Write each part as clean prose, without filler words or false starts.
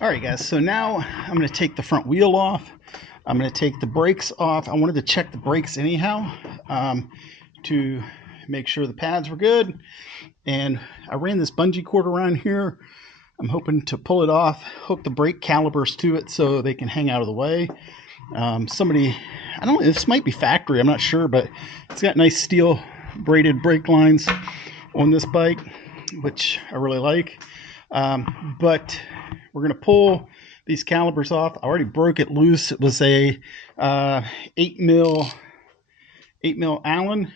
All right, guys, so now I'm going to take the front wheel off. I'm going to take the brakes off. I wanted to check the brakes anyhow to make sure the pads were good. And I ran this bungee cord around here. I'm hoping to pull it off, hook the brake calipers to it so they can hang out of the way. Somebody, I don't know, this might be factory, I'm not sure, but it's got nice steel braided brake lines on this bike, which I really like. But we're going to pull these calipers off. I already broke it loose. It was a 8 mil Allen.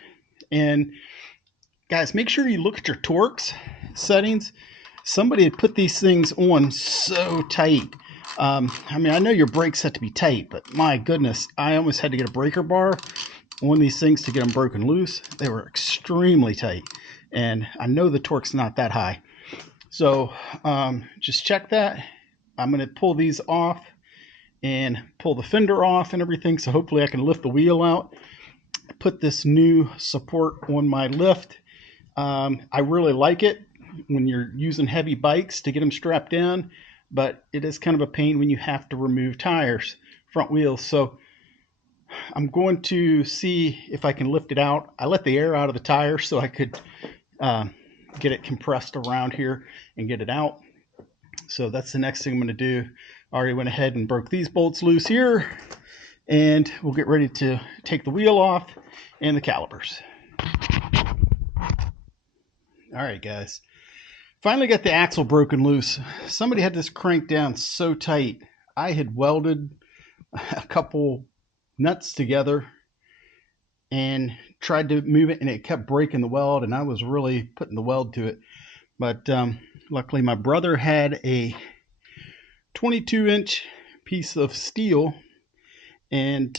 And guys, make sure you look at your Torx settings. Somebody had put these things on so tight. I mean, I know your brakes have to be tight, but my goodness, I almost had to get a breaker bar on these things to get them broken loose. They were extremely tight, and I know the torque's not that high. So just check that. I'm going to pull these off and pull the fender off and everything, so hopefully I can lift the wheel out. Put this new support on my lift. I really like it when you're using heavy bikes to get them strapped down, but it is kind of a pain when you have to remove tires, front wheels. So I'm going to see if I can lift it out. I let the air out of the tire so I could get it compressed around here and get it out. So that's the next thing I'm going to do. I already went ahead and broke these bolts loose here, and we'll get ready to take the wheel off and the calipers. All right, guys. Finally got the axle broken loose. Somebody had this cranked down so tight. I had welded a couple nuts together and tried to move it, and it kept breaking the weld, and I was really putting the weld to it. But luckily my brother had a 22-inch piece of steel and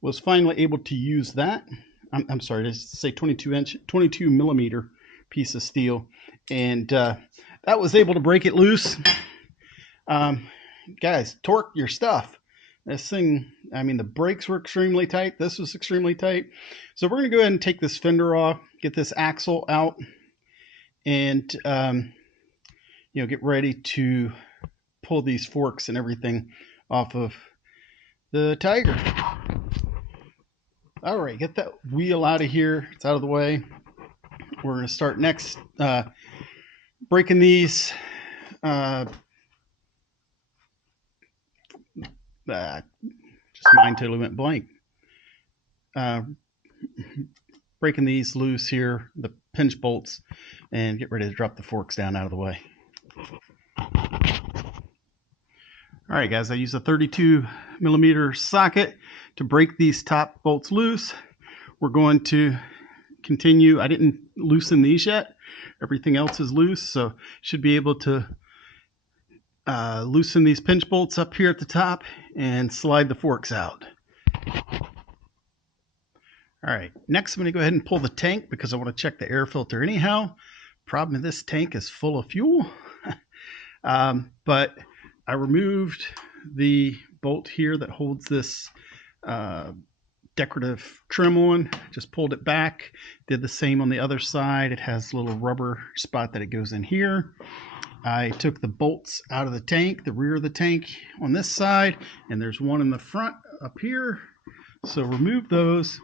was finally able to use that. I'm sorry to say 22 millimeter piece of steel, and that was able to break it loose. Guys, torque your stuff. This thing, I mean, the brakes were extremely tight. This was extremely tight. So we're going to go ahead and take this fender off, get this axle out, and get ready to pull these forks and everything off of the Tiger. All right, get that wheel out of here. It's out of the way. We're going to start next breaking these just mine totally went blank. Breaking these loose here, the pinch bolts, and get ready to drop the forks down out of the way. All right, guys, I use a 32 millimeter socket to break these top bolts loose. We're going to continue. I didn't loosen these yet. Everything else is loose, so should be able to loosen these pinch bolts up here at the top and slide the forks out. All right, next I'm going to go ahead and pull the tank because I want to check the air filter anyhow. Problem is this tank is full of fuel. But I removed the bolt here that holds this decorative trim on, just pulled it back, did the same on the other side. It has a little rubber spot that it goes in here. I took the bolts out of the tank, the rear of the tank on this side, and there's one in the front up here. So remove those,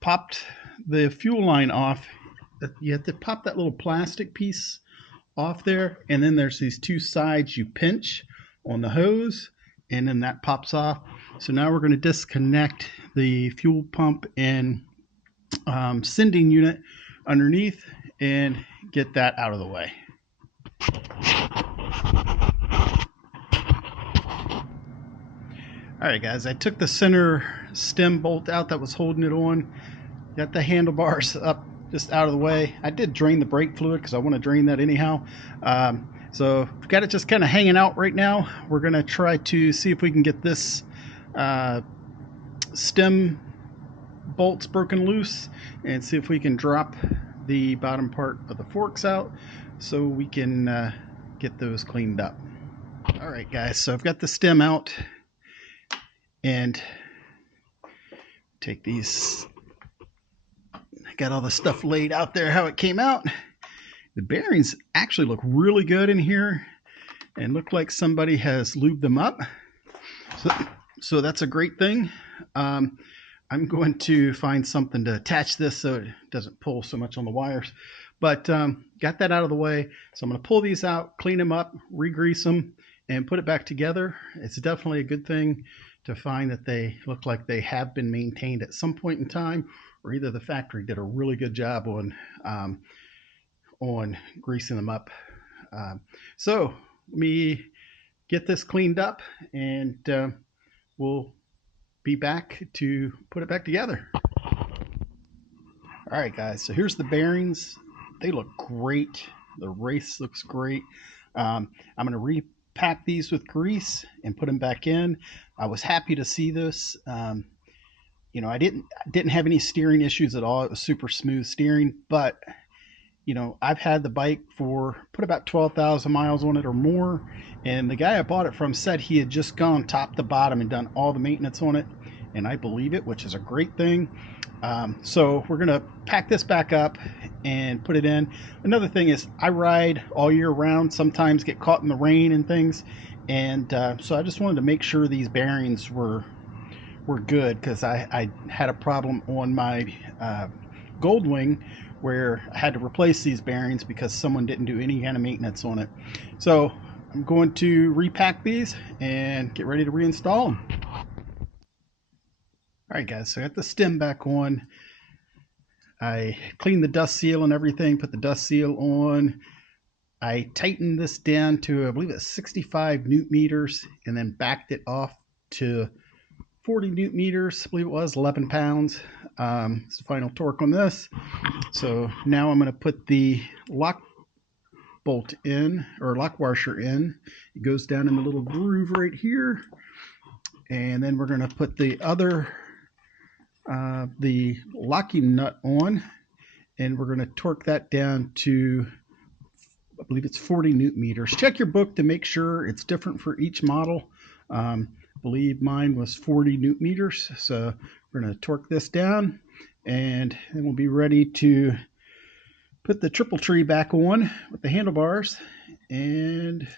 popped the fuel line off. You have to pop that little plastic piece off there, and then there's these two sides you pinch on the hose, and then that pops off. So now we're going to disconnect the fuel pump and sending unit underneath and get that out of the way. All right, guys, I took the center stem bolt out that was holding it on, got the handlebars up just out of the way. I did drain the brake fluid because I want to drain that anyhow. So we've got it just kind of hanging out right now. We're going to try to see if we can get this stem bolts broken loose and see if we can drop the bottom part of the forks out so we can get those cleaned up. All right, guys, so I've got the stem out and take these. I got all the stuff laid out there how it came out. The bearings actually look really good in here. and look like somebody has lubed them up. So that's a great thing. I'm going to find something to attach this so it doesn't pull so much on the wires. But got that out of the way. So I'm going to pull these out, clean them up, re-grease them, and put it back together. It's definitely a good thing to find that they look like they have been maintained at some point in time, or either the factory did a really good job on greasing them up. So let me get this cleaned up, and we'll be back to put it back together. All right, guys, so here's the bearings. They look great. The race looks great. I'm going to repack these with grease and put them back in. I was happy to see this. You know, I didn't have any steering issues at all. It was super smooth steering, but you know, I've had the bike for put about 12,000 miles on it or more, and the guy I bought it from said he had just gone top to bottom and done all the maintenance on it, and I believe it, which is a great thing. So we're gonna pack this back up and put it in. Another thing is I ride all year round, sometimes get caught in the rain and things, and so I just wanted to make sure these bearings were good, because I had a problem on my Goldwing where I had to replace these bearings because someone didn't do any kind of maintenance on it. So I'm going to repack these and get ready to reinstall them. All right, guys, so I got the stem back on. I cleaned the dust seal and everything, put the dust seal on. I tightened this down to, I believe it's 65 newton meters, and then backed it off to 40 newton meters, I believe it was, 11 pounds. It's the final torque on this. So now I'm going to put the lock bolt in, or lock washer in. It goes down in the little groove right here. And then we're going to put the other, the locking nut on, and we're going to torque that down to, I believe it's 40 newton meters. Check your book to make sure it's different for each model. I believe mine was 40 newton meters. So we're going to torque this down, and then we'll be ready to put the triple tree back on with the handlebars and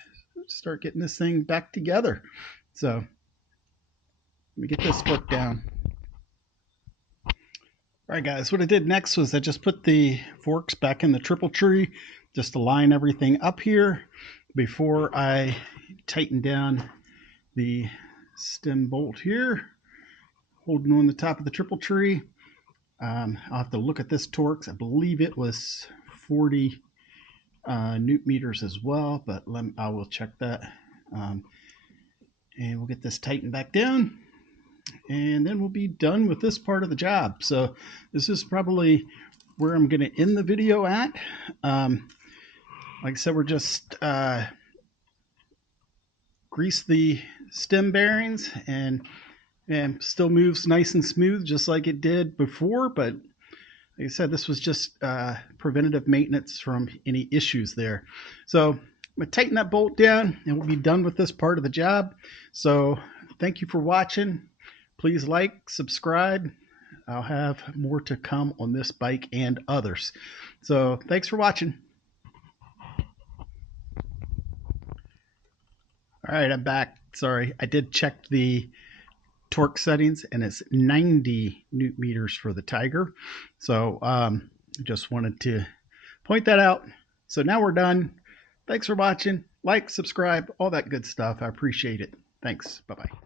start getting this thing back together. So let me get this fork down. All right, guys, what I did next was I just put the forks back in the triple tree just to line everything up here before I tighten down the stem bolt here, holding on the top of the triple tree. I'll have to look at this torque. I believe it was 40 newton meters as well, but I will check that. And we'll get this tightened back down, and then we'll be done with this part of the job. So this is probably where I'm going to end the video at. Like I said, we're just grease the stem bearings, and still moves nice and smooth just like it did before. But like I said, this was just preventative maintenance from any issues there. So I'm going to tighten that bolt down, and we'll be done with this part of the job. So thank you for watching. Please like, subscribe. I'll have more to come on this bike and others. So thanks for watching. All right, I'm back. Sorry, I did check the torque settings, and it's 90 newton meters for the Tiger. So just wanted to point that out. So now we're done. Thanks for watching. Like, subscribe, all that good stuff. I appreciate it. Thanks. Bye-bye.